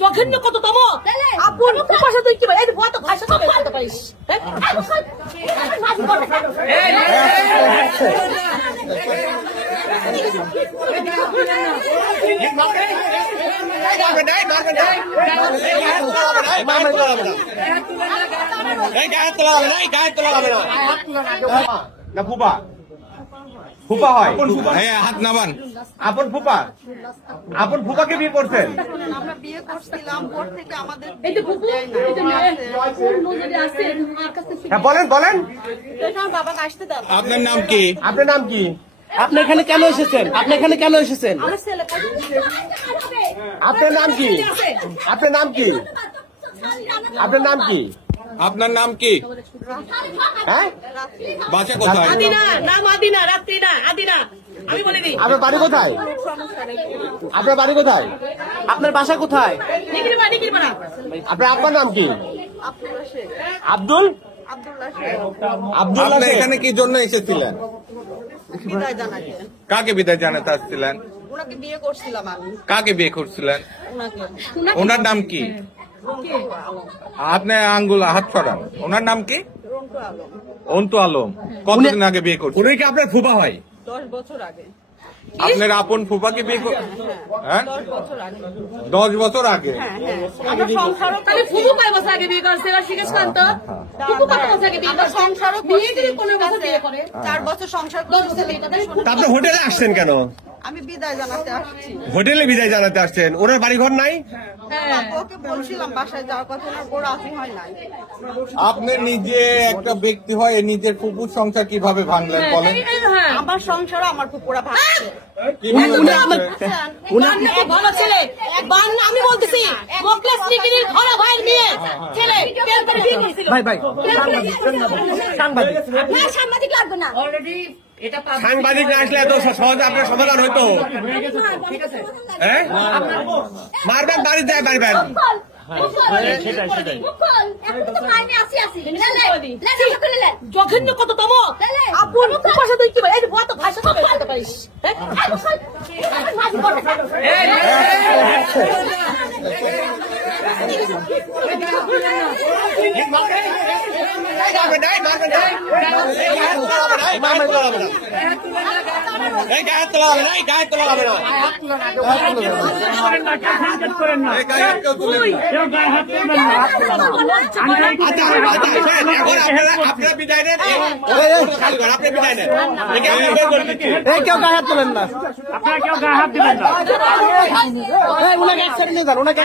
জঘন্য কততম আপন ভাষা তুই কি বলে এই ভয় তো ভাষা তো বলতে পারিস না ফুপা ফুপা হয় হাত নামান। আপন ফুপা আপন ফুপাকে বিয়ে করছেন? আমরা বিয়ে করছিলাম পর থেকে আমাদের এই তো ফুপু এই তো যদি আসে আমার কাছে হ্যাঁ বলেন বলেন। বাবাকে আসতে দাও। আপনার নাম কি? আপনার নাম কি? আপনি এখানে কেন এসেছেন? আপনি এখানে কেন এসেছেন? আমার ছেলে আপনার নাম কি? আপনার নাম কি? আপনার নাম কি? আপনার নাম কি? হ্যাঁ বাসা কোথায়? আদিনা নাম আদিনা রাত্রি না আদিনা আমি বলে দিই আপনার বাড়ি কোথায়? আপনার বাড়ি কোথায়? আপনার বাসা কোথায়? নিকির বাড়া আপনার আব্বার নাম কি? আব্দুল্লাহ শেখ। আব্দুল আব্দুল্লাহ শেখ আব্দুল্লাহ আপনি শেখ। এখানে কি জন্য এসেছিলেন? বিদায় জানাতে। কাকে বিদায় জানাতে আসছিলেন? ওনাকে বিয়ে করছিলাম আমি। কাকে বিয়ে করছিলেন? ওনাকে ওনার নাম কি? আপনি আঙ্গুল হাত ছড়ান। ওনার নাম কি? রন্টু আলম। অন্তু আলম। কতদিন আগে বিয়ে করছেন? উনি কি আপনার ফুপা হয়? 10 বছর আগে। আপনার আপন ফুফাকে বিয়ে হ্যাঁ 10 বছর আগে। 10 বছর আগে। আমার সংসারও তাহলে ফুপু কয় বছর আগে বিয়ে করছে এবার জিজ্ঞেস করেন তো ফুপু কত বছর আগে বিয়ে আমার করছে সংসারও বিয়ে যদি 15 বছর বিয়ে করে 4 বছর সংসার 10 বছর করছে। বিয়ে করে তা আপনি হোটেলে আসছেন কেন? আমি বিদায় জানাতে আসছি। হোটেলে বিদায় জানাতে আসছেন? ওনার বাড়ি ঘর নাই? ওকে বলছিলাম বাসায় যাওয়ার কথা, ওনার বড় রাজি হয় নাই। আপনি নিজে একটা ব্যক্তি হয়ে নিজের ফুপুর সংসার কিভাবে ভাঙলেন বলেন? আমার সংসারও আমার পুকুরা ভাঙছে। কিভাবে ভাঙলেন? বান্না খুব ভালো ছেলে বান্না আমি বলতেছি মোকলেস নিগিরির ঘরে ভাই নিয়ে ছেলে কেন করে বিয়ে করছিল ভাই ভাই সাংবাদিক না সাংবাদিক লাগবে না অলরেডি এটা সাংবাদিক না আসলে এত সহজে আপনার সমাধান হইতো? হ্যাঁ মারবেন বাড়ি যায় মারবেন। জঘন্য কততম আপন ভাষা তুই কি বলে এই ভয় তো ভাষা তো বলতে পারিস আপনারা বিদায় নেন, আপনি বিদায় নেন। কেউ গায়ে হাত তোলেন না। আপনারা কেউ গায়ে হাত দিবেন না। ওনাকে এক সাইডে নিয়ে যান, ওনাকে